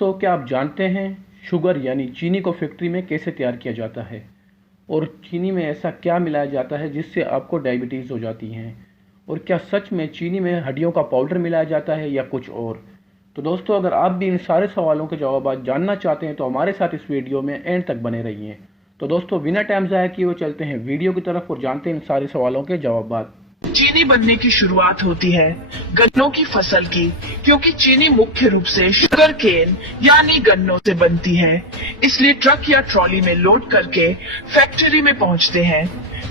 दोस्तों, क्या आप जानते हैं शुगर यानी चीनी को फैक्ट्री में कैसे तैयार किया जाता है और चीनी में ऐसा क्या मिलाया जाता है जिससे आपको डायबिटीज़ हो जाती है? और क्या सच में चीनी में हड्डियों का पाउडर मिलाया जाता है या कुछ और? तो दोस्तों, अगर आप भी इन सारे सवालों के जवाब आज जानना चाहते हैं तो हमारे साथ इस वीडियो में एंड तक बने रहिए। तो दोस्तों, बिना टाइम ज़ाया किए हुए चलते हैं वीडियो की तरफ और जानते हैं इन सारे सवालों के जवाब। चीनी बनने की शुरुआत होती है गन्नों की फसल की, क्योंकि चीनी मुख्य रूप से शुगर केन यानी गन्नों से बनती है। इसलिए ट्रक या ट्रॉली में लोड करके फैक्ट्री में पहुंचते हैं,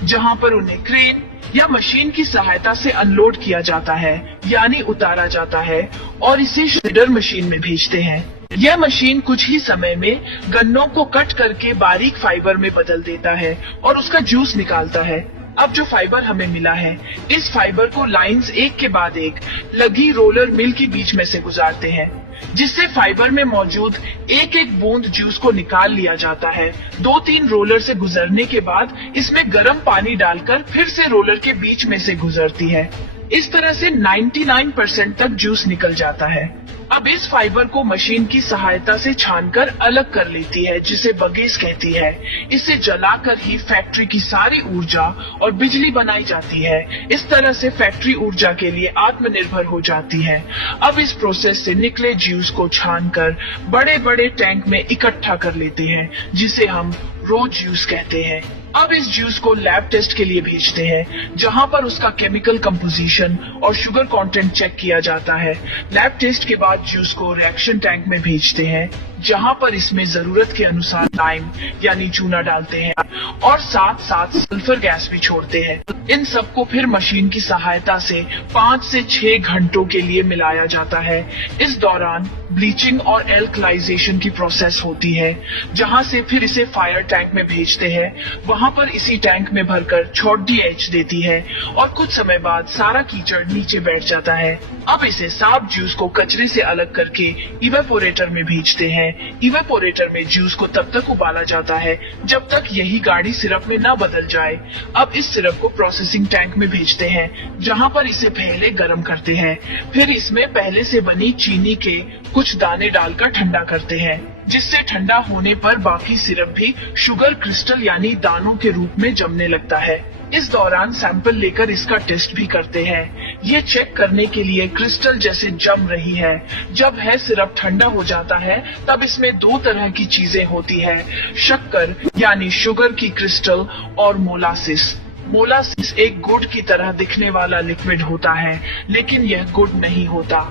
जहां पर उन्हें क्रेन या मशीन की सहायता से अनलोड किया जाता है यानी उतारा जाता है और इसे श्रेडर मशीन में भेजते हैं। यह मशीन कुछ ही समय में गन्नों को कट करके बारीक फाइबर में बदल देता है और उसका जूस निकालता है। अब जो फाइबर हमें मिला है, इस फाइबर को लाइंस एक के बाद एक लगी रोलर मिल के बीच में से गुजारते हैं, जिससे फाइबर में मौजूद एक एक बूंद जूस को निकाल लिया जाता है। 2-3 रोलर से गुजरने के बाद इसमें गर्म पानी डालकर फिर से रोलर के बीच में से गुजरती है। इस तरह से 99% तक जूस निकल जाता है। अब इस फाइबर को मशीन की सहायता से छानकर अलग कर लेती है, जिसे बगेस कहती है। इसे जलाकर ही फैक्ट्री की सारी ऊर्जा और बिजली बनाई जाती है। इस तरह से फैक्ट्री ऊर्जा के लिए आत्मनिर्भर हो जाती है। अब इस प्रोसेस से निकले जूस को छानकर बड़े बड़े टैंक में इकट्ठा कर लेते हैं, जिसे हम रॉ जूस कहते हैं। अब इस जूस को लैब टेस्ट के लिए भेजते हैं, जहां पर उसका केमिकल कंपोजिशन और शुगर कंटेंट चेक किया जाता है। लैब टेस्ट के बाद जूस को रिएक्शन टैंक में भेजते हैं, जहां पर इसमें जरूरत के अनुसार लाइम यानी चूना डालते हैं और साथ साथ सल्फर गैस भी छोड़ते हैं। इन सबको फिर मशीन की सहायता से 5 से 6 घंटों के लिए मिलाया जाता है। इस दौरान ब्लीचिंग और एल्कलाइजेशन की प्रोसेस होती है, जहां से फिर इसे फायर टैंक में भेजते हैं। वहां पर इसी टैंक में भरकर छोटी एच देती है और कुछ समय बाद सारा कीचड़ नीचे बैठ जाता है। अब इसे साफ जूस को कचरे से अलग करके इवेपोरेटर में भेजते हैं। इवेपोरेटर में जूस को तब तक उबाला जाता है जब तक यही गाढ़ी सिरप में न बदल जाए। अब इस सिरप को प्रोसेसिंग टैंक में भेजते हैं, जहां पर इसे पहले गर्म करते हैं। फिर इसमें पहले से बनी चीनी के कुछ दाने डालकर ठंडा करते हैं, जिससे ठंडा होने पर बाकी सिरप भी शुगर क्रिस्टल यानी दानों के रूप में जमने लगता है। इस दौरान सैंपल लेकर इसका टेस्ट भी करते हैं, ये चेक करने के लिए क्रिस्टल जैसे जम रही है। जब है सिरप ठंडा हो जाता है, तब इसमें 2 तरह की चीजें होती है, शक्कर यानी शुगर की क्रिस्टल और मोलासिस। मोलासिस एक गुड़ की तरह दिखने वाला लिक्विड होता है, लेकिन यह गुड़ नहीं होता।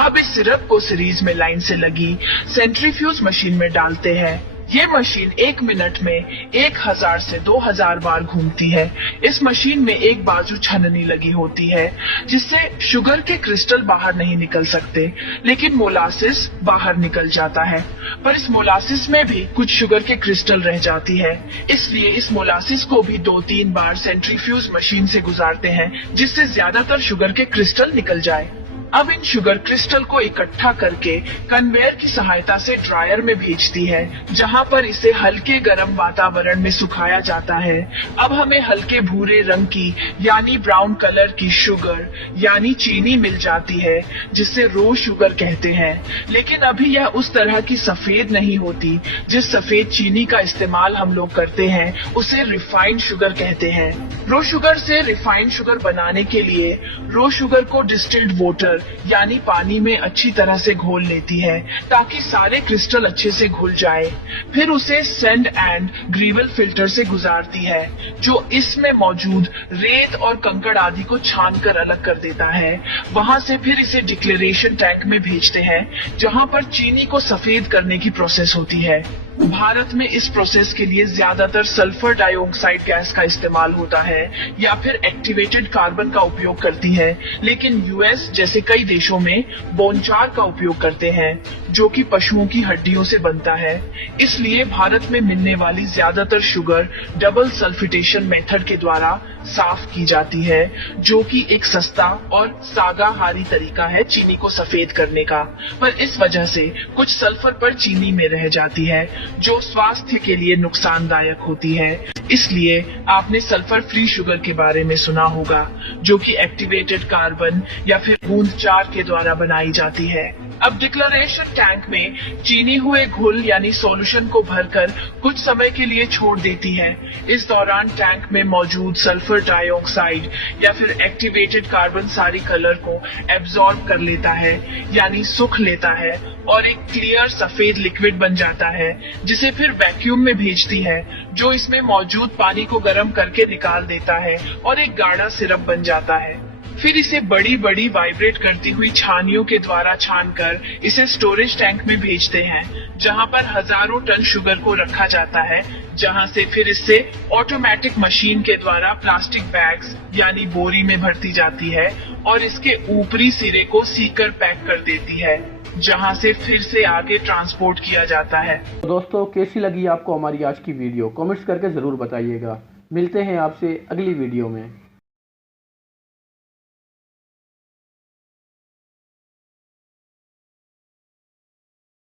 अब इस सिरप को सीरीज में लाइन से लगी सेंट्रीफ्यूज मशीन में डालते हैं। ये मशीन 1 मिनट में 1000 से 2000 बार घूमती है। इस मशीन में एक बाजू छननी लगी होती है, जिससे शुगर के क्रिस्टल बाहर नहीं निकल सकते, लेकिन मोलासिस बाहर निकल जाता है। पर इस मोलासिस में भी कुछ शुगर के क्रिस्टल रह जाती है, इसलिए इस मोलासिस को भी 2-3 बार सेंट्रीफ्यूज मशीन से गुजारते हैं, जिससे ज्यादातर शुगर के क्रिस्टल निकल जाए। अब इन शुगर क्रिस्टल को इकट्ठा करके कन्वेयर की सहायता से ड्रायर में भेजती है, जहां पर इसे हल्के गर्म वातावरण में सुखाया जाता है। अब हमें हल्के भूरे रंग की यानी ब्राउन कलर की शुगर यानी चीनी मिल जाती है, जिसे रॉ शुगर कहते हैं। लेकिन अभी यह उस तरह की सफेद नहीं होती। जिस सफेद चीनी का इस्तेमाल हम लोग करते हैं, उसे रिफाइंड शुगर कहते हैं। रॉ शुगर से रिफाइंड शुगर बनाने के लिए रॉ शुगर को डिस्टिल्ड वाटर यानी पानी में अच्छी तरह से घोल लेती है, ताकि सारे क्रिस्टल अच्छे से घुल जाए। फिर उसे सैंड एंड ग्रेवल फिल्टर से गुजारती है, जो इसमें मौजूद रेत और कंकड़ आदि को छानकर अलग कर देता है। वहां से फिर इसे डिक्लेरेशन टैंक में भेजते हैं, जहां पर चीनी को सफेद करने की प्रोसेस होती है। भारत में इस प्रोसेस के लिए ज्यादातर सल्फर डाइऑक्साइड गैस का इस्तेमाल होता है या फिर एक्टिवेटेड कार्बन का उपयोग करती है, लेकिन यूएस जैसे कई देशों में बोनचार का उपयोग करते हैं, जो कि पशुओं की हड्डियों से बनता है। इसलिए भारत में मिलने वाली ज्यादातर शुगर डबल सल्फिटेशन मेथड के द्वारा साफ की जाती है, जो कि एक सस्ता और सागाहारी तरीका है चीनी को सफेद करने का। पर इस वजह से कुछ सल्फर पर चीनी में रह जाती है, जो स्वास्थ्य के लिए नुकसानदायक होती है। इसलिए आपने सल्फर फ्री शुगर के बारे में सुना होगा, जो कि एक्टिवेटेड कार्बन या फिर बूंद चार के द्वारा बनाई जाती है। अब डिक्लेरेशन टैंक में चीनी हुए घुल यानी सॉल्यूशन को भरकर कुछ समय के लिए छोड़ देती है। इस दौरान टैंक में मौजूद सल्फर डाइऑक्साइड या फिर एक्टिवेटेड कार्बन सारी कलर को एब्जॉर्ब कर लेता है यानी सुख लेता है और एक क्लियर सफेद लिक्विड बन जाता है, जिसे फिर वैक्यूम में भेजती है जो इसमें मौजूद पानी को गर्म करके निकाल देता है और एक गाढ़ा सिरप बन जाता है। फिर इसे बड़ी बड़ी वाइब्रेट करती हुई छानियों के द्वारा छानकर इसे स्टोरेज टैंक में भेजते हैं, जहां पर हजारों टन शुगर को रखा जाता है, जहां से फिर इससे ऑटोमेटिक मशीन के द्वारा प्लास्टिक बैग्स यानी बोरी में भरती जाती है और इसके ऊपरी सिरे को सीकर पैक कर देती है, जहां से फिर से आगे ट्रांसपोर्ट किया जाता है। दोस्तों, कैसी लगी आपको हमारी आज की वीडियो? कमेंट्स करके जरूर बताइएगा। मिलते हैं आपसे अगली वीडियो में।